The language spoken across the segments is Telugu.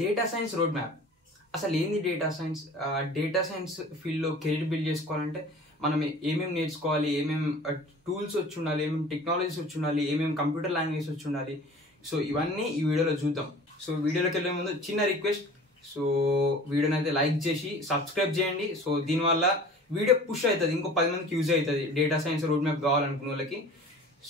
Data science road map. అసలు ఏంది డేటా సైన్స్? డేటా సైన్స్ ఫీల్డ్లో కెరీర్ బిల్డ్ చేసుకోవాలంటే మనం ఏమేమి నేర్చుకోవాలి, ఏమేమి టూల్స్ వచ్చి ఉండాలి, ఏమేమి టెక్నాలజీస్ వచ్చి ఉండాలి, ఏమేమి కంప్యూటర్ లాంగ్వేజ్ వచ్చి ఉండాలి. సో ఇవన్నీ ఈ వీడియోలో చూద్దాం. సో వీడియోలోకి వెళ్ళే ముందు చిన్న రిక్వెస్ట్, సో వీడియోని అయితే లైక్ చేసి సబ్స్క్రైబ్ చేయండి. సో దీనివల్ల వీడియో పుష్ అవుతుంది, ఇంకో 10 మందికి యూజ్ అవుతుంది డేటా సైన్స్ రోడ్ మ్యాప్ కావాలనుకున్న వాళ్ళకి.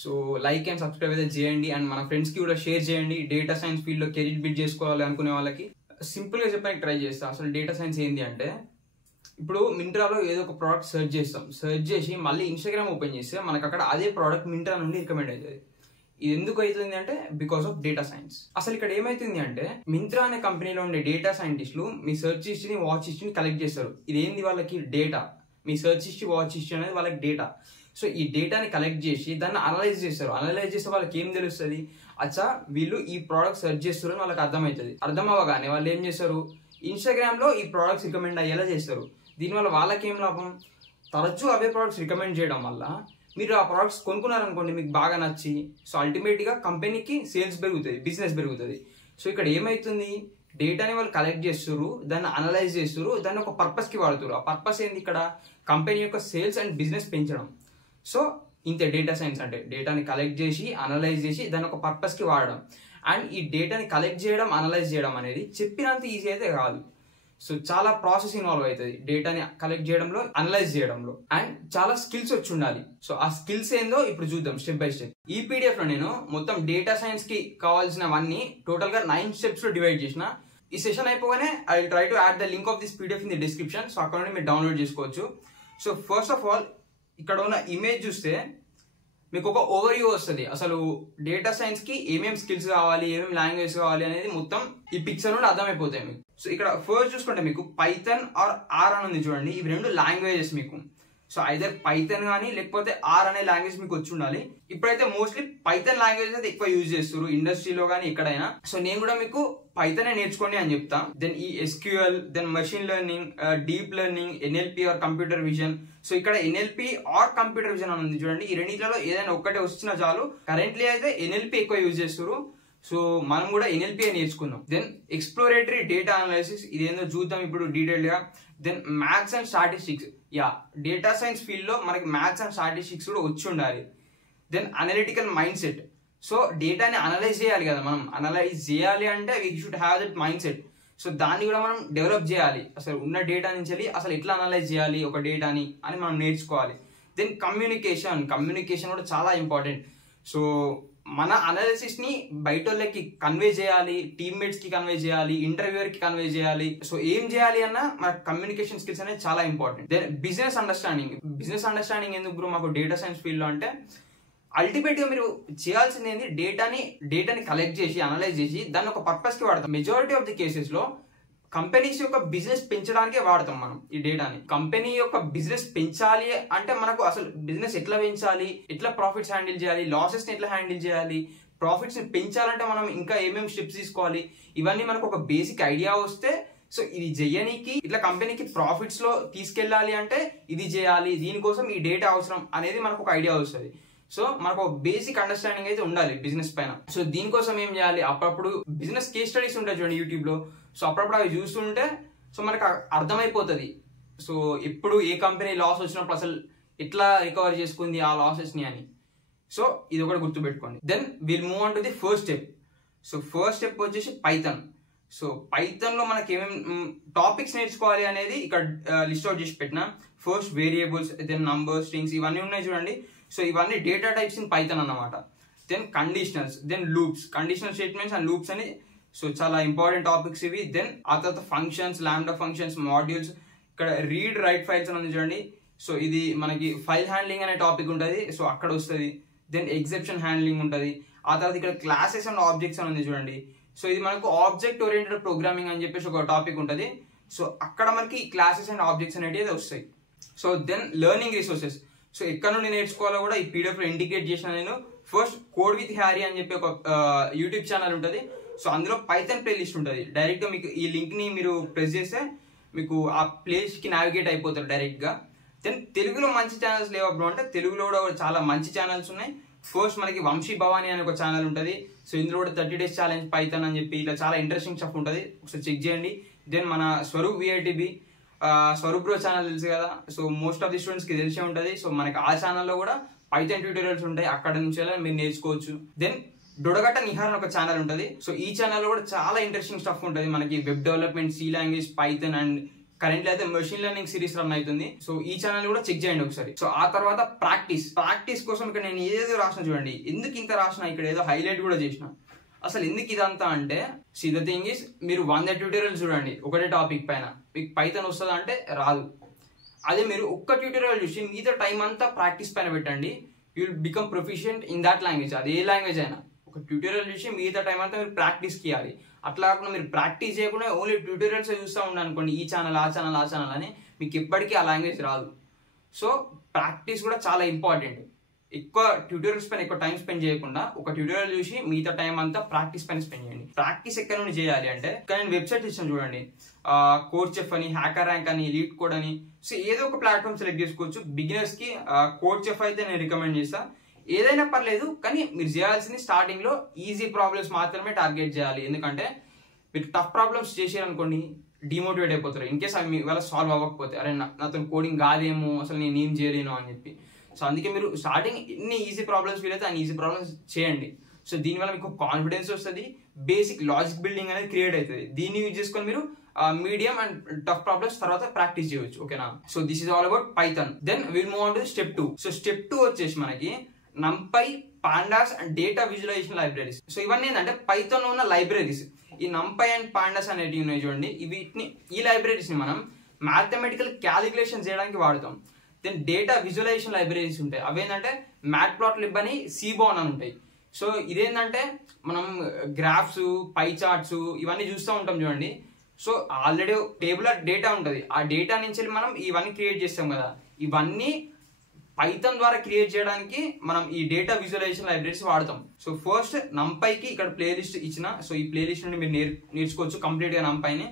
సో లైక్ అండ్ సబ్స్క్రైబ్ అయితే చేయండి, అండ్ మన ఫ్రెండ్స్కి కూడా షేర్ చేయండి. డేటా సైన్స్ ఫీల్డ్లో కెరీర్ బిల్డ్ చేసుకోవాలి అనుకునే వాళ్ళకి సింపుల్గా చెప్పడానికి ట్రై చేస్తాను. అసలు డేటా సైన్స్ ఏంటి అంటే, ఇప్పుడు మింట్రాలో ఏదో ఒక ప్రోడక్ట్ సెర్చ్ చేస్తాం, సెర్చ్ చేసి మళ్ళీ ఇన్స్టాగ్రామ్ ఓపెన్ చేస్తే మనకు అక్కడ అదే ప్రోడక్ట్ మింట్రా నుండి రికమెండ్ అవుతుంది. ఇది ఎందుకు అవుతుంది అంటే బికాస్ ఆఫ్ డేటా సైన్స్. అసలు ఇక్కడ ఏమైతుంది అంటే, మింత్రా అనే కంపెనీలో ఉండే డేటా సైంటిస్టులు మీ సెర్చ్ హిస్టరీని, వాచ్ హిస్టరీని కలెక్ట్ చేస్తారు. ఇదేంది వాళ్ళకి డేటా. మీ సెర్చ్ హిస్టరీ, వాచ్ హిస్టరీ అనేది వాళ్ళకి డేటా. సో ఈ డేటాని కలెక్ట్ చేసి దాన్ని అనలైజ్ చేస్తారు. అనలైజ్ చేస్తే వాళ్ళకి ఏం తెలుస్తుంది, అచ్చా వీళ్ళు ఈ ప్రోడక్ట్ సెర్చ్ చేస్తారు అని వాళ్ళకి అర్థమవుతుంది. అర్థం అవ్వగానే వాళ్ళు ఏం చేస్తారు, ఇన్స్టాగ్రామ్లో ఈ ప్రోడక్ట్స్ రికమెండ్ అయ్యేలా చేస్తారు. దీనివల్ల వాళ్ళకి ఏం లాభం, తరచూ అవే ప్రోడక్ట్స్ రికమెండ్ చేయడం వల్ల మీరు ఆ ప్రోడక్ట్స్ కొనుక్కున్నారనుకోండి, మీకు బాగా నచ్చి, సో అల్టిమేట్గా కంపెనీకి సేల్స్ పెరుగుతుంది, బిజినెస్ పెరుగుతుంది. సో ఇక్కడ ఏమవుతుంది, డేటాని వాళ్ళు కలెక్ట్ చేస్తారు, దాన్ని అనలైజ్ చేస్తారు, దాన్ని ఒక పర్పస్కి వాడుతారు. ఆ పర్పస్ ఏంది, ఇక్కడ కంపెనీ యొక్క సేల్స్ అండ్ బిజినెస్ పెంచడం. సో ఇంతే డేటా సైన్స్ అంటే, డేటాని కలెక్ట్ చేసి అనలైజ్ చేసి దాన్ని ఒక పర్పస్కి వాడడం. అండ్ ఈ డేటాని కలెక్ట్ చేయడం, అనలైజ్ చేయడం అనేది చెప్పినంత ఈజీ అయితే కాదు. సో చాలా ప్రాసెస్ ఇన్వాల్వ్ అవుతుంది డేటాని కలెక్ట్ చేయడంలో, అనలైజ్ చేయడంలో, అండ్ చాలా స్కిల్స్ వచ్చి ఉండాలి. సో ఆ స్కిల్స్ ఏందో ఇప్పుడు చూద్దాం స్టెప్ బై స్టెప్. ఈ పీడిఎఫ్ లో నేను మొత్తం డేటా సైన్స్ కి కావాల్సినవన్నీ టోటల్ గా 9 స్టెప్స్ లో డివైడ్ చేసిన. ఈ సెషన్ అయిపోగానే I will try to add the link of this PDF in the description. So అక్కడ నుండి మీరు డౌన్లోడ్ చేసుకోవచ్చు. సో ఫస్ట్ ఆఫ్ ఆల్ ఇక్కడ ఉన్న ఇమేజ్ చూస్తే మీకు ఒక ఓవర్వ్యూ వస్తుంది. అసలు డేటా సైన్స్ కి ఏమేమి స్కిల్స్ కావాలి, ఏమేమి లాంగ్వేజ్ కావాలి అనేది మొత్తం ఈ పిక్చర్ నుండి అర్థమైపోతాయి మీకు. సో ఇక్కడ ఫస్ట్ చూసుకుంటే మీకు పైథాన్ ఆర్ ఆర్ అని ఉంది చూడండి. ఇవి 2 లాంగ్వేజెస్ మీకు. సో ఐదర్ పైథాన్ కానీ లేకపోతే ఆర్ అనే లాంగ్వేజ్ మీకు వచ్చి ఉండాలి. ఇప్పుడైతే మోస్ట్లీ పైథాన్ లాంగ్వేజ్ అయితే ఎక్కువ యూజ్ చేస్తారు ఇండస్ట్రీలో కానీ ఎక్కడైనా. సో నేను కూడా మీకు పైథానే నేర్చుకోండి అని చెప్తా. దెన్ ఈ SQL, then machine learning, deep learning, NLP or computer vision. So ఇక్కడ ఎన్ఎల్పి ఆర్ కంప్యూటర్ విజన్ అని ఉంది చూడండి. ఈ రెండింటిలో ఏదైనా ఒక్కటే వచ్చినా చాలు. కరెంట్లీ అయితే ఎన్ఎల్పి ఎక్కువ యూజ్ చేస్తారు. సో మనం కూడా ఎన్ఎల్పి నేర్చుకుందాం. దెన్ ఎక్స్ప్లోరేటరీ డేటా అనాలిసిస్, ఇదేందో చూద్దాం ఇప్పుడు డీటెయిల్ గా. Then maths and statistics. Data science field లో మనకి మ్యాథ్స్ అండ్ స్టాటిస్టిక్స్ కూడా వచ్చి ఉండాలి. Then analytical mind set. So డేటాని అనలైజ్ చేయాలి కదా మనం. అనలైజ్ చేయాలి అంటే we should have that mind set. So దాన్ని కూడా మనం డెవలప్ చేయాలి. అసలు ఉన్న డేటా నుంచి అసలు ఎట్లా అనలైజ్ చేయాలి ఒక డేటాని అని మనం నేర్చుకోవాలి. దెన్ కమ్యూనికేషన్ కూడా చాలా ఇంపార్టెంట్. సో మన అనాలిసిస్ ని బయట వాళ్ళకి కన్వే చేయాలి, టీమ్మేట్స్ కి కన్వే చేయాలి, ఇంటర్వ్యూయర్ కి కన్వే చేయాలి. సో ఏం చేయాలి అన్న మన కమ్యూనికేషన్ స్కిల్స్ అనేది చాలా ఇంపార్టెంట్. దెన్ బిజినెస్ అండర్స్టాండింగ్ ఎందుకు బ్రో మాకు డేటా సైన్స్ ఫీల్డ్ లో అంటే, అల్టిమేట్ గా మీరు చేయాల్సింది ఏంటి, డేటాని కలెక్ట్ చేసి అనలైజ్ చేసి దాన్ని ఒక పర్పస్ కి వాడతాం. మెజారిటీ ఆఫ్ ది కేసెస్ లో కంపెనీస్ యొక్క బిజినెస్ పెంచడానికే వాడతాం మనం ఈ డేటాని. కంపెనీ యొక్క బిజినెస్ పెంచాలి అంటే మనకు అసలు బిజినెస్ ఎట్లా పెంచాలి, ఎట్లా ప్రాఫిట్స్ హ్యాండిల్ చేయాలి, లాసెస్ ని ఎట్లా హ్యాండిల్ చేయాలి, ప్రాఫిట్స్ ని పెంచాలంటే మనం ఇంకా ఏమేమి స్టెప్స్ తీసుకోవాలి, ఇవన్నీ మనకు ఒక బేసిక్ ఐడియా వస్తే, సో ఇది చేయడానికి, ఇట్లా కంపెనీకి ప్రాఫిట్స్ లో తీసుకెళ్ళాలి అంటే ఇది చేయాలి, దీనికోసం ఈ డేటా అవసరం అనేది మనకు ఒక ఐడియా వస్తుంది. సో మనకు ఒక బేసిక్ అండర్స్టాండింగ్ అయితే ఉండాలి బిజినెస్ పైన. సో దీనికోసం ఏం చేయాలి, అప్పుడప్పుడు బిజినెస్ కేస్ స్టడీస్ ఉంటాయి చూడండి యూట్యూబ్ లో. సో అప్పుడప్పుడు అవి చూస్తుంటే సో మనకు అర్థమైపోతుంది. సో ఎప్పుడు ఏ కంపెనీ లాస్ వచ్చినప్పుడు అసలు ఎట్లా రికవర్ చేసుకుంది ఆ లాసెస్ ని అని. సో ఇది ఒకటి గుర్తుపెట్టుకోండి. Then will move on to the first step. So first step వచ్చేసి పైథాన్. సో పైథాన్ లో మనకి ఏమేమి టాపిక్స్ నేర్చుకోవాలి అనేది ఇక్కడ లిస్ట్ అవుట్ చేసి పెట్టిన. First variables, then numbers, strings, ఇవన్నీ ఉన్నాయి చూడండి. సో ఇవన్నీ డేటా టైప్స్ ఇన్ పైథాన్ అన్నమాట. Then conditionals, then loops, conditional statements and loops అని. సో చాలా ఇంపార్టెంట్ టాపిక్స్ ఇవి. దెన్ ఆ తర్వాత ఫంక్షన్స్, లాంబ్డా ఫంక్షన్స్, మాడ్యూల్స్. ఇక్కడ రీడ్ రైట్ ఫైల్స్ అని ఉంది చూడండి. సో ఇది మనకి ఫైల్ హ్యాండ్లింగ్ అనే టాపిక్ ఉంటుంది, సో అక్కడ వస్తుంది. దెన్ ఎగ్జెప్షన్ హ్యాండ్లింగ్ ఉంటుంది. ఆ తర్వాత ఇక్కడ క్లాసెస్ అండ్ ఆబ్జెక్ట్స్ అని ఉంది చూడండి. సో ఇది మనకు ఆబ్జెక్ట్ ఓరియంటెడ్ ప్రోగ్రామింగ్ అని చెప్పేసి ఒక టాపిక్ ఉంటుంది. సో అక్కడ మనకి క్లాసెస్ అండ్ ఆబ్జెక్ట్స్ అనేవి వస్తాయి. So then learning resources. So ఎక్కడ నుండి నేర్చుకోవాలో కూడా ఈ పీడిఎఫ్ లో ఇండికేట్ చేసిన నేను. ఫస్ట్ కోడ్ విత్ హ్యారీ అని చెప్పి ఒక యూట్యూబ్ ఛానల్ ఉంటుంది. సో అందులో పైథాన్ ప్లేలిస్ట్ ఉంటుంది. డైరెక్ట్ గా మీకు ఈ లింక్ ని మీరు ప్రెస్ చేస్తే మీకు ఆ ప్లేస్ కి నావిగేట్ అయిపోతారు డైరెక్ట్ గా. దెన్ తెలుగులో మంచి ఛానల్స్ లేవప్పుడు అంటే తెలుగులో కూడా చాలా మంచి ఛానల్స్ ఉన్నాయి. ఫస్ట్ మనకి వంశీ భవానీ అనే ఒక ఛానల్ ఉంటుంది. సో ఇందులో కూడా 30 days ఛాలెంజ్ పైథాన్ అని చెప్పి ఇట్లా చాలా ఇంట్రెస్టింగ్ స్టఫ్ ఉంటుంది, ఒకసారి చెక్ చేయండి. దెన్ మన స్వరూప్ విఐటిబి, స్వరూప్ బ్రో ఛానల్ తెలుసు కదా, so most of the students కి తెలిసే ఉంటుంది. సో మనకి ఆ ఛానల్లో కూడా పైథాన్ ట్యూటోరియల్స్ ఉంటాయి, అక్కడ నుంచి మీరు నేర్చుకోవచ్చు. దెన్ డొడగట్ట నిహార్ అని ఒక ఛానల్ ఉంటుంది. సో ఈ ఛానల్లో కూడా చాలా ఇంట్రెస్టింగ్ స్టఫ్ ఉంటుంది, మనకి web development, C language, Python and currently అయితే మెషిన్ లెర్నింగ్ సిరీస్ రన్ అవుతుంది. సో ఈ ఛానల్ కూడా చెక్ చేయండి ఒకసారి. సో ఆ తర్వాత ప్రాక్టీస్ కోసం ఇక్కడ నేను ఏదో రాసిన చూడండి, ఎందుకు ఇంత రాసిన, ఇక్కడ ఏదో హైలైట్ కూడా చేసిన. అసలు ఎందుకు ఇదంతా అంటే, సీ ద థింగ్ ఈస్, మీరు 100 ట్యూటోరియల్ చూడండి ఒకటే టాపిక్ పైన, మీకు పైథాన్ వస్తుందా అంటే రాదు. అదే మీరు ఒక్క ట్యూటోరియల్ చూసి మిగతా టైం అంతా ప్రాక్టీస్ పైన పెట్టండి, you will become proficient in that language. అది ఏ లాంగ్వేజ్ అయినా ఒక ట్యూటోరియల్ చూసి మిగతా టైం అంతా మీరు ప్రాక్టీస్ చేయాలి. అట్లా కాకుండా మీరు ప్రాక్టీస్ చేయకుండా ఓన్లీ ట్యూటోరియల్స్ చూస్తూ ఉండాలి అనుకోండి, ఈ ఛానల్ ఆ ఛానల్ అని, మీకు ఎప్పటికీ ఆ లాంగ్వేజ్ రాదు. సో ప్రాక్టీస్ కూడా చాలా ఇంపార్టెంట్. ఎక్కువ ట్యూటోరియల్స్ పైన ఎక్కువ టైం స్పెండ్ చేయకుండా ఒక ట్యూటోరియల్ చూసి మిగతా టైం అంతా ప్రాక్టీస్ పైన స్పెండ్ చేయండి. ప్రాక్టీస్ ఎక్కడ నుండి చేయాలి అంటే, ఇక్కడ నేను వెబ్సైట్ ఇచ్చాను చూడండి, కోడ్చెఫ్ అని, హ్యాకర్ ర్యాంక్ అని, లీడ్ కోడ్ అని. సో ఏదో ఒక ప్లాట్ఫామ్ సెలెక్ట్ చేసుకోవచ్చు. బిగినర్స్ కి కోడ్చెఫ్ అయితే నేను రికమెండ్ చేస్తా, ఏదైనా పర్లేదు. కానీ మీరు చేయాల్సింది స్టార్టింగ్ లో ఈజీ ప్రాబ్లమ్స్ మాత్రమే టార్గెట్ చేయాలి, ఎందుకంటే మీరు టఫ్ ప్రాబ్లమ్స్ చేసారనుకోండి డిమోటివేట్ అయిపోతారు. ఇన్ కేస్ అవి మీ వల్ల సాల్వ్ అవ్వకపోతే, అరే నాతో కోడింగ్ కాదేమో, అసలు నేను ఏం చేయలేను అని చెప్పి. సో అందుకే మీరు స్టార్టింగ్ ఎన్ని ఈజీ ప్రాబ్లమ్స్ వీలైతే అన్ని ఈజీ ప్రాబ్లమ్స్ చేయండి. సో దీనివల్ల మీకు కాన్ఫిడెన్స్ వస్తుంది, బేసిక్ లాజిక్ బిల్డింగ్ అనేది క్రియేట్ అవుతుంది. దీన్ని యూజ్ చేసుకొని మీరు మీడియం అండ్ టఫ్ ప్రాబ్లమ్స్ తర్వాత ప్రాక్టీస్ చేయవచ్చు, ఓకేనా. So this is all about Python. Then will move on to step 2. So step 2 వచ్చేసి మనకి NumPy, Pandas and data visualisation libraries. So ఇవన్నీ ఏంటంటే పైథాన్ లో ఉన్న లైబ్రరీస్. ఈ NumPy అండ్ Pandas అనేటివి ఉన్నాయి చూడండి, ఈ లైబ్రరీస్ ని మనం మ్యాథమెటికల్ క్యాలిక్యులేషన్ చేయడానికి వాడతాం. దెన్ డేటా విజువలైజేషన్ లైబ్రరీస్ ఉంటాయి, అవేంటంటే మ్యాట్ప్లాట్లిబ్ అని, సీబాన్ అని ఉంటాయి. సో ఇదేంటంటే మనం గ్రాఫ్స్, పై చార్ట్స్ ఇవన్నీ చూస్తూ ఉంటాం చూడండి. సో ఆల్రెడీ టేబుల్ డేటా ఉంటుంది, ఆ డేటా నుంచి మనం ఇవన్నీ క్రియేట్ చేస్తాం కదా, ఇవన్నీ పైథాన్ ద్వారా క్రియేట్ చేయడానికి మనం ఈ డేటా విజువలైజేషన్ లైబ్రరీస్ వాడతాం. సో ఫస్ట్ NumPyకి ఇక్కడ ప్లేలిస్ట్ ఇచ్చిన, సో ఈ ప్లేలిస్ట్ నుండి మీరు నేర్చుకోవచ్చు కంప్లీట్ గా NumPyని.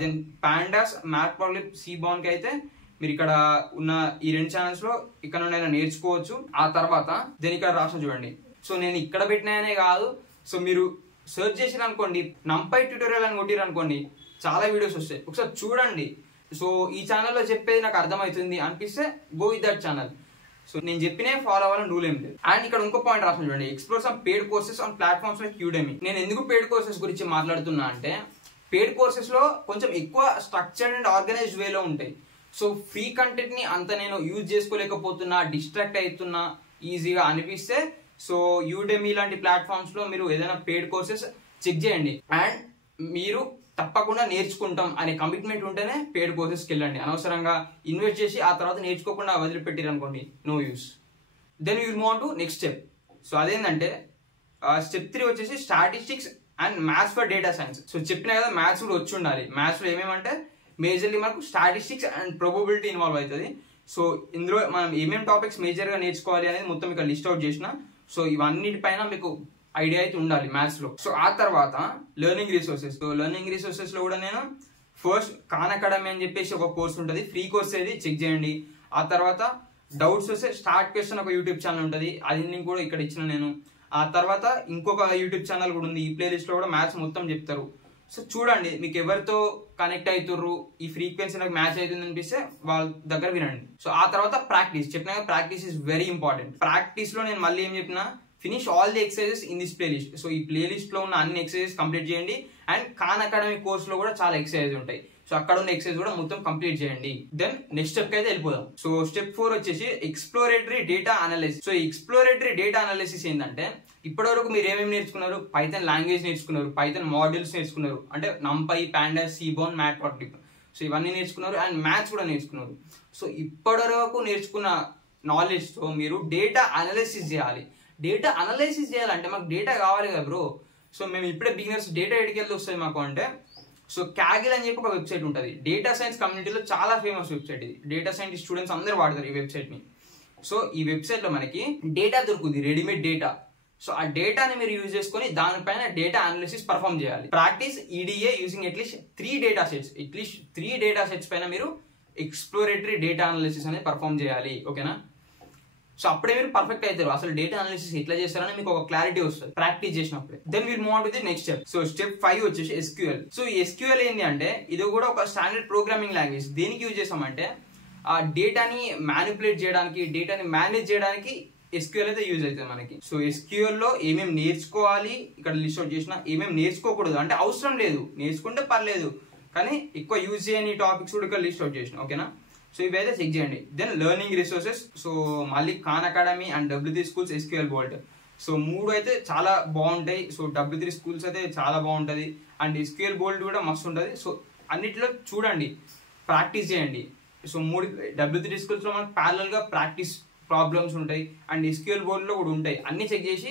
దెన్ Pandas, Matplotlib, Seaborn కి అయితే మీరు ఇక్కడ ఉన్న ఈ 2 ఛానల్స్ లో ఇక్కడ నుండి నేర్చుకోవచ్చు. ఆ తర్వాత దెన్ ఇక్కడ రాసిన చూడండి, సో నేను ఇక్కడ పెట్టినాయనే కాదు, సో మీరు సెర్చ్ చేసిన అనుకోండి, NumPy ట్యూటోరియల్ అని కొట్టిరు అనుకోండి, చాలా వీడియోస్ వస్తాయి, ఒకసారి చూడండి. సో ఈ ఛానల్లో చెప్పేది నాకు అర్థమవుతుంది అనిపిస్తే go with that channel. So నేను చెప్పినే ఫాలో అవ్వాలని రూల్ ఏం లేదు. అండ్ ఇక్కడ ఇంకో పాయింట్ రాసిన చూడండి, explore some paid courses on platforms like Udemy. నేను ఎందుకు పెయిడ్ కోర్సెస్ గురించి మాట్లాడుతున్నా అంటే, పెయిడ్ కోర్సెస్ లో కొంచెం ఎక్కువ స్ట్రక్చర్డ్ అండ్ ఆర్గనైజ్డ్ వేలో ఉంటాయి. సో ఫ్రీ కంటెంట్ ని అంత నేను యూజ్ చేసుకోలేకపోతున్నా, డిస్ట్రాక్ట్ అవుతున్నా ఈజీగా అనిపిస్తే, సో Udemy లాంటి ప్లాట్ఫామ్స్ లో మీరు ఏదైనా పెయిడ్ కోర్సెస్ చెక్ చేయండి. అండ్ మీరు తప్పకుండా నేర్చుకుంటాం అనే కమిట్మెంట్ ఉంటేనే పెయిడ్ కోర్సెస్కి వెళ్ళండి. అనవసరంగా ఇన్వెస్ట్ చేసి ఆ తర్వాత నేర్చుకోకుండా వదిలిపెట్టారు అనుకోండి, no use. Then you move on to next step. So అదేంటంటే స్టెప్ 3 వచ్చేసి statistics and maths for data science. So చెప్పిన కదా మ్యాథ్స్ కూడా వచ్చి ఉండాలి. మ్యాథ్స్ లో ఏమేమంటే మేజర్లీ మనకు స్టాటిస్టిక్స్ అండ్ ప్రొబబిలిటీ ఇన్వాల్వ్ అవుతుంది. సో ఇందులో మనం ఏమేమి టాపిక్స్ మేజర్గా నేర్చుకోవాలి అనేది మొత్తం ఇక్కడ లిస్ట్ అవుట్ చేసిన. సో ఇవన్నిటిపైన మీకు ఐడియా అయితే ఉండాలి మ్యాథ్స్ లో. సో ఆ తర్వాత learning resources. So learning resources లో కూడా నేను ఫస్ట్ ఖాన్ అకాడమీ అని చెప్పేసి ఒక కోర్స్ ఉంటుంది, ఫ్రీ కోర్స్ అది చెక్ చేయండి. ఆ తర్వాత డౌట్స్ వస్తే స్టార్ట్ క్వశ్చన్ ఒక యూట్యూబ్ ఛానల్ ఉంటుంది, అది లింక్ కూడా ఇక్కడ ఇచ్చిన నేను. ఆ తర్వాత ఇంకొక యూట్యూబ్ ఛానల్ కూడా ఉంది, ఈ ప్లేలిస్ట్ లో కూడా మ్యాథ్స్ మొత్తం చెప్తారు. సో చూడండి మీకు ఎవరితో కనెక్ట్ అవుతుర్రు, ఈ ఫ్రీక్వెన్సీ నాకు మ్యాచ్ అవుతుంది అనిపిస్తే వాళ్ళ దగ్గర వినండి. సో ఆ తర్వాత ప్రాక్టీస్. చెప్పినా practice is very important. Practice లో నేను మళ్ళీ ఏం చెప్పినా, finish all the exercises in this playlist. So ఈ ప్లేలిస్ట్ లో ఉన్న అన్ని ఎక్సర్సైజెస్ కంప్లీట్ చేయండి. అండ్ ఖాన్ అకాడమీ కోర్స్ లో కూడా చాలా ఎక్సర్సైజ్ ఉంటాయి, సో అక్కడ ఉన్న ఎక్సర్సైజ్ కూడా మొత్తం కంప్లీట్ చేయండి. దెన్ నెక్స్ట్ స్టెప్ అయితే వెళ్ళిపోదాం. సో స్టెప్ 4 వచ్చేసి exploratory data analysis. So exploratory data analysis ఏంటంటే, ఇప్పటి వరకు మీరు ఏమేమి నేర్చుకున్నారు, పైథాన్ లాంగ్వేజ్ నేర్చుకున్నారు, పైథాన్ మాడ్యూల్స్ నేర్చుకున్నారు, అంటే NumPy, Pandas, Seaborn, Matplotlib, so ఇవన్నీ నేర్చుకున్నారు. అండ్ మ్యాథ్స్ కూడా నేర్చుకున్నారు. సో ఇప్పటి వరకు నేర్చుకున్న నాలెడ్జ్ తో మీరు డేటా అనాలిసిస్ చేయాలి. డేటా అనాలిసిస్ చేయాలంటే మాకు డేటా కావాలి కదా బ్రో. సో మేము ఇప్పుడే బిగినర్స్, డేటా ఎడికెళ్ళి వస్తుంది మాకు అంటే, సో క్యాగిల్ అని చెప్పి ఒక వెబ్సైట్ ఉంటుంది, డేటా సైన్స్ కమ్యూనిటీలో చాలా ఫేమస్ వెబ్సైట్ ఇది. డేటా సైన్స్ స్టూడెంట్స్ అందరూ వాడతారు ఈ వెబ్సైట్ ని. సో ఈ వెబ్సైట్ లో మనకి డేటా దొరుకుతుంది, రెడీమేడ్ డేటా. సో ఆ డేటాని మీరు యూజ్ చేసుకొని దానిపైన డేటా అనాలిసిస్ పర్ఫామ్ చేయాలి. Practice EDA using at least 3 data sets. At least 3 data sets పైన మీరు ఎక్స్ప్లోరేటరీ డేటా అనాలిసిస్ అనేది పర్ఫామ్ చేయాలి, ఓకేనా. సో అప్పుడే మీరు పర్ఫెక్ట్ అవుతారు. అసలు డేటా అనాలిసిస్ ఎట్లా చేస్తారని మీకు ఒక క్లారిటీ వస్తుంది ప్రాక్టీస్ చేసినప్పుడే. Then will move on to the next step. So step 5 వచ్చేసి SQL. సో SQL ఏంటి అంటే ఇది కూడా ఒక స్టాండర్డ్ ప్రోగ్రామింగ్ లాంగ్వేజ్. దేనికి యూజ్ చేస్తామంటే ఆ డేటాని మ్యానిపులేట్ చేయడానికి, డేటాని మేనేజ్ చేయడానికి SQL అయితే యూజ్ అవుతుంది మనకి. సో SQL లో ఏమేమి నేర్చుకోవాలి ఇక్కడ లిస్ట్ అవుట్ చేసిన, ఏమేమి నేర్చుకోకూడదు అంటే అవసరం లేదు, నేర్చుకుంటే పర్లేదు కానీ ఎక్కువ యూజ్ చేయని టాపిక్స్ కూడా ఇక్కడ లిస్ట్ అవుట్ చేసిన. ఓకేనా, సో ఇవైతే చెక్ చేయండి. Then learning resources. సో మళ్ళీ Khan Academy and W3 schools SQL Vault. So 3 అయితే చాలా బాగుంటాయి. సో W3 స్కూల్స్ అయితే చాలా బాగుంటుంది అండ్ SQL Vault కూడా మస్తు ఉంటుంది. సో అన్నిటిలో చూడండి, ప్రాక్టీస్ చేయండి. సో 3 W3 స్కూల్స్లో మనకు ప్యారలల్గా ప్రాక్టీస్ ప్రాబ్లమ్స్ ఉంటాయి అండ్ SQL Vault లో కూడా ఉంటాయి. అన్ని చెక్ చేసి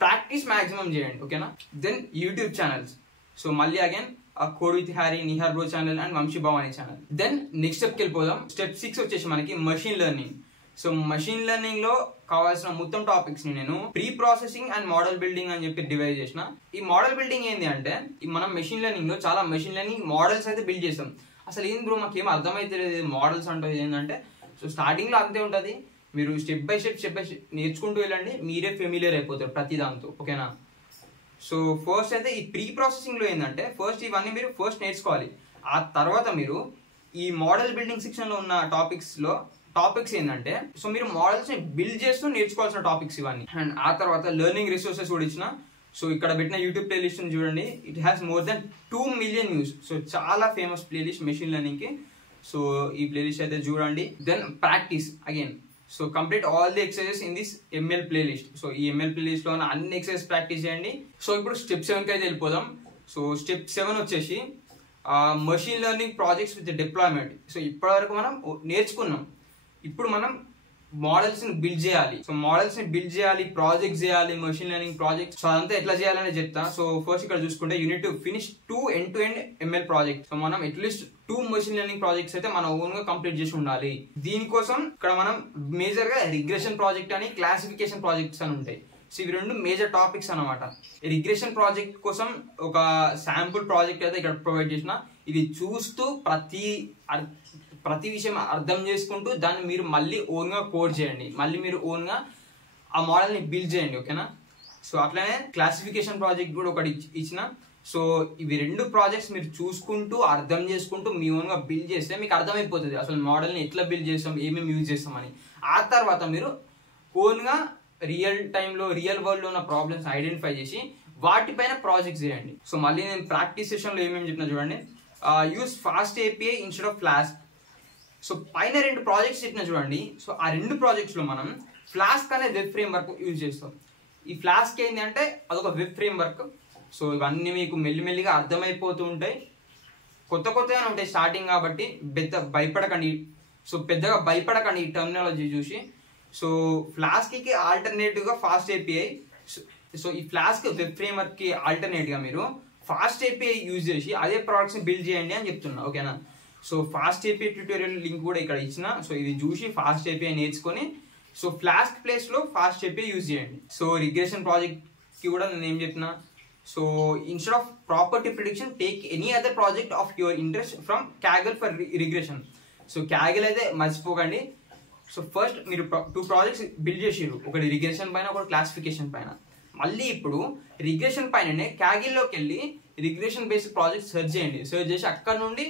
ప్రాక్టీస్ మ్యాక్సిమం చేయండి. ఓకేనా, దెన్ యూట్యూబ్ ఛానల్స్. సో మళ్ళీ again code with Harry, Nihar bro channel and Vamsi Bhavani channel. Then next స్టెప్కి వెళ్ళిపోదాం. స్టెప్ 6 వచ్చేసి మనకి machine learning. So machine learning లో కావాల్సిన మొత్తం టాపిక్స్ ని నేను pre processing and model building అని చెప్పి డివైడ్ చేసిన. ఈ మోడల్ బిల్డింగ్ ఏంటి అంటే మనం మెషిన్ లెర్నింగ్ లో చాలా మెషిన్ లెర్నింగ్ మోడల్స్ అయితే బిల్డ్ చేస్తాం. అసలు ఏంది బ్రో మాకు ఏం అర్థమైతే లేదు మోడల్స్ అంటే ఏంటంటే, సో స్టార్టింగ్ లో అంతే ఉంటుంది, మీరు స్టెప్ బై స్టెప్ నేర్చుకుంటూ వెళ్ళండి, మీరే ఫెమిలియర్ అయిపోతారు ప్రతి దాంతో. ఓకేనా, సో ఫస్ట్ అయితే ఈ ప్రీ ప్రాసెసింగ్ లో ఏంటంటే ఫస్ట్ ఇవన్నీ మీరు ఫస్ట్ నేర్చుకోవాలి. ఆ తర్వాత మీరు ఈ మోడల్ బిల్డింగ్ సెక్షన్ లో ఉన్న టాపిక్స్ ఏంటంటే, సో మీరు మోడల్స్ ని బిల్డ్ చేస్తూ నేర్చుకోవాల్సిన టాపిక్స్ ఇవన్నీ. అండ్ ఆ తర్వాత లెర్నింగ్ రిసోర్సెస్ కూడా ఇచ్చిన. సో ఇక్కడ పెట్టిన యూట్యూబ్ ప్లేలిస్ట్ చూడండి, it has more than 2 million views. So చాలా ఫేమస్ ప్లేలిస్ట్ మెషిన్ లెర్నింగ్ కి. సో ఈ ప్లేలిస్ట్ అయితే చూడండి. Then practice again. So complete all the exercises in this ML playlist. So ఈ ML ప్లేలిస్ట్ లో అన్ని ఎక్సర్సైజ్ ప్రాక్టీస్ చేయండి. సో ఇప్పుడు స్టెప్ 7కి అయితే వెళ్ళిపోదాం. సో స్టెప్ 7 వచ్చేసి machine learning projects with deployment. So ఇప్పటివరకు మనం నేర్చుకున్నాం, ఇప్పుడు మనం మోడల్స్ ని బిల్డ్ చేయాలి. సో మోడల్స్ ని బిల్డ్ చేయాలి, ప్రాజెక్ట్స్ చేయాలి, మెషిన్ లెర్నింగ్ ప్రాజెక్ట్స్. సో అదంతా ఎట్లా చేయాలని చెప్తా. సో ఫస్ట్ ఇక్కడ చూసుకుంటే unit to finish 2 end-to-end ML project. So మనం అట్లీస్ట్ 2 మెషిన్ లెర్నింగ్ ప్రాజెక్ట్స్ అయితే మన ఓన్ గా కంప్లీట్ చేసి ఉండాలి. దీనికోసం ఇక్కడ మనం మేజర్ గా రిగ్రెషన్ ప్రాజెక్ట్ అని, క్లాసిఫికేషన్ ప్రాజెక్ట్స్ అని ఉంటాయి. సో ఇవి 2 మేజర్ టాపిక్స్ అనమాట. రిగ్రెషన్ ప్రాజెక్ట్ కోసం ఒక శాంపుల్ ప్రాజెక్ట్ అయితే ఇక్కడ ప్రొవైడ్ చేసిన. ఇది చూస్తూ ప్రతి విషయం అర్థం చేసుకుంటూ దాన్ని మీరు మళ్ళీ ఓన్ గా కోడ్ చేయండి, మళ్ళీ మీరు ఓన్ గా ఆ మోడల్ ని బిల్డ్ చేయండి. ఓకేనా, సో అట్లనే క్లాసిఫికేషన్ ప్రాజెక్ట్ కూడా ఒకటి ఇచ్చిన. సో ఇవి 2 ప్రాజెక్ట్స్ మీరు చూసుకుంటూ అర్థం చేసుకుంటూ మీ ఓన్ గా బిల్డ్ చేస్తే మీకు అర్థమైపోతుంది అసలు మోడల్ ని ఎట్లా బిల్డ్ చేస్తాం, ఏమేమి యూజ్ చేస్తామని. ఆ తర్వాత మీరు ఓన్ గా రియల్ టైంలో రియల్ వరల్డ్ లో ఉన్న ప్రాబ్లమ్స్ ఐడెంటిఫై చేసి వాటిపైన ప్రాజెక్ట్స్ చేయండి. సో మళ్ళీ నేను ప్రాక్టీస్ సెషన్ లో ఏమేమి చెప్పినా చూడండి. Use fast API instead of flask. So పైన 2 ప్రాజెక్ట్స్ చెప్పినా చూడండి. సో ఆ 2 ప్రాజెక్ట్స్ లో మనం ఫ్లాస్క్ అనే వెబ్ ఫ్రేమ్ వర్క్ యూజ్ చేస్తాం. ఈ ఫ్లాస్క్ ఏంటి అంటే అదొక వెబ్ ఫ్రేమ్ వర్క్. సో ఇవన్నీ మీకు మెల్లిమెల్లిగా అర్థమైపోతూ ఉంటాయి, కొత్తగానే ఉంటాయి స్టార్టింగ్ కాబట్టి భయపడకండి. సో పెద్దగా భయపడకండి ఈ టర్మినాలజీ చూసి. సో ఫ్లాస్క్ కి ఆల్టర్నేటివ్ గా ఫాస్ట్ API. సో ఈ ఫ్లాస్క్ వెబ్ ఫ్రేమ్ వర్క్ కి ఆల్టర్నేట్ గా మీరు ఫాస్ట్ API యూజ్ చేసి అదే ప్రోడక్ట్స్ ని బిల్డ్ చేయండి అని చెప్తున్నా. ఓకేనా, so fast API tutorial link కూడా ఇక్కడ ఇచ్చిన. సో ఇది చూసి ఫాస్ట్ API నేర్చుకొని సో ఫ్లాస్క్ ప్లేస్ లో ఫాస్ట్ API యూజ్ చేయండి. సో రిగ్రెషన్ ప్రాజెక్ట్ కి కూడా నేను ఏం చెప్పిన, so instead of property prediction take any other project of your interest from Kaggle for regression. So Kaggle అయితే మర్చిపోకండి. సో ఫస్ట్ మీరు 2 ప్రాజెక్ట్స్ బిల్డ్ చేసిరు, ఒకటి రిగ్రెషన్ పైన, ఒకటి క్లాసిఫికేషన్ పైన. మళ్ళీ ఇప్పుడు రిగ్రెషన్ పైననే Kaggle లోకి వెళ్ళి రిగ్రెషన్ బేస్డ్ ప్రాజెక్ట్ సెర్చ్ చేయండి. సెర్చ్ చేసి అక్కడ నుండి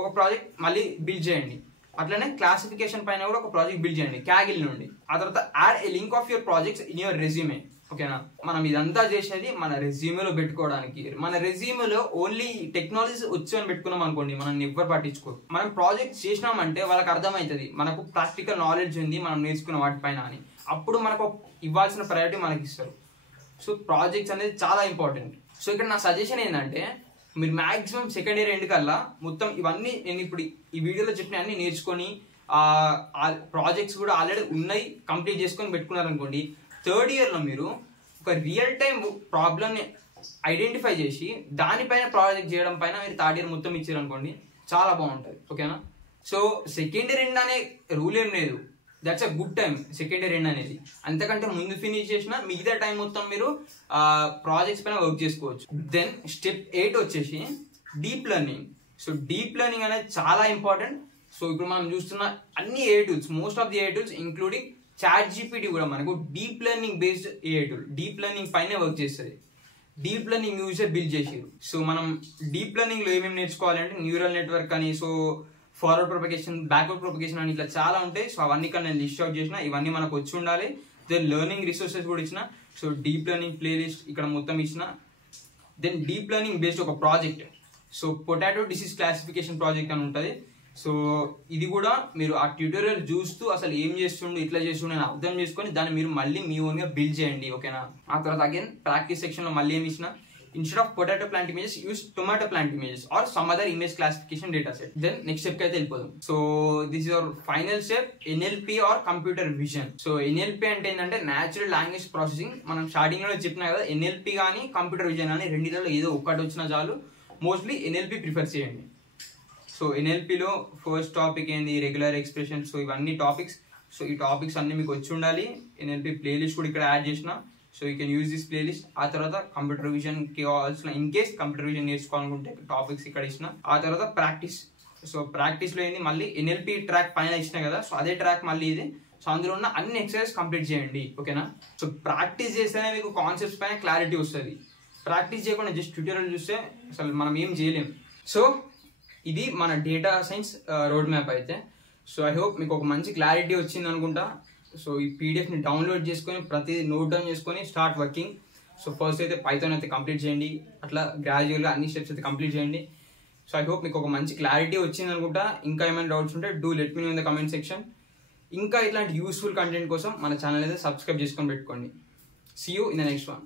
ఒక ప్రాజెక్ట్ మళ్ళీ బిల్డ్ చేయండి. అట్లనే క్లాసిఫికేషన్ పైన కూడా ఒక ప్రాజెక్ట్ బిల్డ్ చేయండి Kaggle నుండి. ఆ తర్వాత add A link of your projects in your resume. ఓకేనా, మనం ఇదంతా చేసేది మన రెజ్యూమేలో పెట్టుకోవడానికి. మన రెజ్యూమేలో ఓన్లీ టెక్నాలజీస్ వచ్చని పెట్టుకున్నాం అనుకోండి, మనం ఎవ్వరు పట్టించుకోరు. మనం ప్రాజెక్ట్ చేసినామంటే వాళ్ళకి అర్థమవుతుంది మనకు ప్రాక్టికల్ నాలెడ్జ్ ఉంది మనం నేర్చుకున్న వాటిపైన అని. అప్పుడు మనకు ఇవ్వాల్సిన ప్రయారిటీ మనకి ఇస్తారు. సో ప్రాజెక్ట్స్ అనేది చాలా ఇంపార్టెంట్. సో ఇక్కడ నా సజెషన్ ఏంటంటే మీరు మాక్సిమం సెకండ్ ఇయర్ ఎండ్ కల్లా మొత్తం ఇవన్నీ నేను ఇప్పుడు ఈ వీడియోలో చెప్పిన అన్ని నేర్చుకొని ప్రాజెక్ట్స్ కూడా ఆల్రెడీ ఉన్నాయి కంప్లీట్ చేసుకొని పెట్టుకున్నారనుకోండి, థర్డ్ ఇయర్లో మీరు ఒక రియల్ టైం ప్రాబ్లమ్ని ఐడెంటిఫై చేసి దానిపైన ప్రాజెక్ట్ చేయడం పైన మీరు థర్డ్ ఇయర్ మొత్తం ఇచ్చారనుకోండి చాలా బాగుంటుంది. ఓకేనా, సో సెకండ్ ఇయర్ ఎండ్ అనే రూల్ ఏం లేదు, that's a good time second year end అనేది. అంతకంటే ముందు ఫినిష్ చేసిన మిగతా టైం మొత్తం మీరు ప్రాజెక్ట్స్ పైన వర్క్ చేసుకోవచ్చు. దెన్ స్టెప్ 8 వచ్చేసి deep learning. So deep learning అనేది చాలా ఇంపార్టెంట్. సో ఇప్పుడు మనం చూస్తున్న అన్ని AI tools, most of the AI tools including ChatGPT కూడా మనకు deep learning based AI tool, deep learning పైనే వర్క్ చేస్తుంది. డీప్ లెర్నింగ్ యూజర్ బిల్డ్ చేసారు. సో మనం డీప్ లెర్నింగ్ లో ఏమేమి నేర్చుకోవాలంటే న్యూరల్ నెట్వర్క్ అని, so forward propagation, backward propagation అని ఇట్లా చాలా ఉంటాయి. సో అవన్నీ ఇక్కడ నేను లిస్ట్ అవుట్ చేసిన, ఇవన్నీ మనకు వచ్చి ఉండాలి. దెన్ లెర్నింగ్ రిసోర్సెస్ కూడా ఇచ్చిన. సో డీప్ లెర్నింగ్ ప్లేలిస్ట్ ఇక్కడ మొత్తం ఇచ్చిన. దెన్ డీప్ లెర్నింగ్ బేస్డ్ ఒక project, so potato disease classification project అని ఉంటుంది. సో ఇది కూడా మీరు ఆ ట్యూటోరియల్ చూస్తూ అసలు ఏం చేస్తుండు, ఇట్లా చేస్తుండే అని అర్థం చేసుకొని దాన్ని మీరు మళ్ళీ మీ ఓన్గా బిల్డ్ చేయండి, ఓకేనా. ఆ తర్వాత అగైన్ ప్రాక్టీస్ సెక్షన్లో మళ్ళీ ఏమి ఇచ్చిన, instead of potato plant images use tomato plant images or some other image classification data set. Then next step కి అయితే వెళ్ళిపోదాం. So this is our final step, NLP or computer vision. So NLP అంటే ఏంటంటే న్యాచురల్ లాంగ్వేజ్ ప్రాసెసింగ్. మనం స్టార్టింగ్ లో చెప్పినా కదా, ఎన్ఎల్పి కానీ కంప్యూటర్ విజన్ కానీ రెండింటిలో ఏదో ఒక్కటి వచ్చినా చాలు. మోస్ట్లీ ఎన్ఎల్పి ప్రిఫర్ చేయండి. సో ఎన్ఎల్పిలో ఫస్ట్ టాపిక్ ఏంది, రెగ్యులర్ ఎక్స్ప్రెషన్. సో ఇవన్నీ టాపిక్స్. సో ఈ టాపిక్స్ అన్ని మీకు వచ్చి ఉండాలి. ఎన్ఎల్పి ప్లేలిస్ట్ కూడా ఇక్కడ యాడ్ చేసిన. So you can use this playlist. ఆ తర్వాత కంప్యూటర్ విజన్ కి కావాల్సిన, ఇన్ కేస్ కంప్యూటర్ విజన్ నేర్చుకోవాలనుకుంటే టాపిక్స్ ఇక్కడ ఇచ్చిన. ఆ తర్వాత ప్రాక్టీస్. సో ప్రాక్టీస్ లో ఏంది, మళ్ళీ ఎన్ఎల్పి ట్రాక్ పైన ఇచ్చిన కదా, సో అదే ట్రాక్ మళ్ళీ ఇది. సో అందులో ఉన్న అన్ని ఎక్సర్సైజ్ కంప్లీట్ చేయండి, ఓకేనా. సో ప్రాక్టీస్ చేస్తేనే మీకు కాన్సెప్ట్స్ పైన క్లారిటీ వస్తుంది. ప్రాక్టీస్ చేయకుండా జస్ట్ ట్యూటోరియల్ చూస్తే అసలు మనం ఏం చేయలేం. సో ఇది మన డేటా సైన్స్ రోడ్ మ్యాప్ అయితే. సో ఐ హోప్ మీకు ఒక మంచి క్లారిటీ వచ్చింది అనుకుంటా. సో ఈ పీడిఎఫ్ని డౌన్లోడ్ చేసుకొని ప్రతి నోట్ డౌన్ చేసుకొని స్టార్ట్ వర్కింగ్. సో ఫస్ట్ అయితే పైథాన్ అయితే కంప్లీట్ చేయండి, అట్లా గ్రాడ్యువల్గా అన్ని స్టెప్స్ అయితే కంప్లీట్ చేయండి. సో ఐ హోప్ మీకు ఒక మంచి క్లారిటీ వచ్చింది అనుకుంటా. ఇంకా ఏమైనా డౌట్స్ ఉంటే do let me know in the comment section. ఇంకా ఇట్లాంటి యూస్ఫుల్ కంటెంట్ కోసం మన ఛానల్ అయితే సబ్స్క్రైబ్ చేసుకొని పెట్టుకోండి. See you in the next one.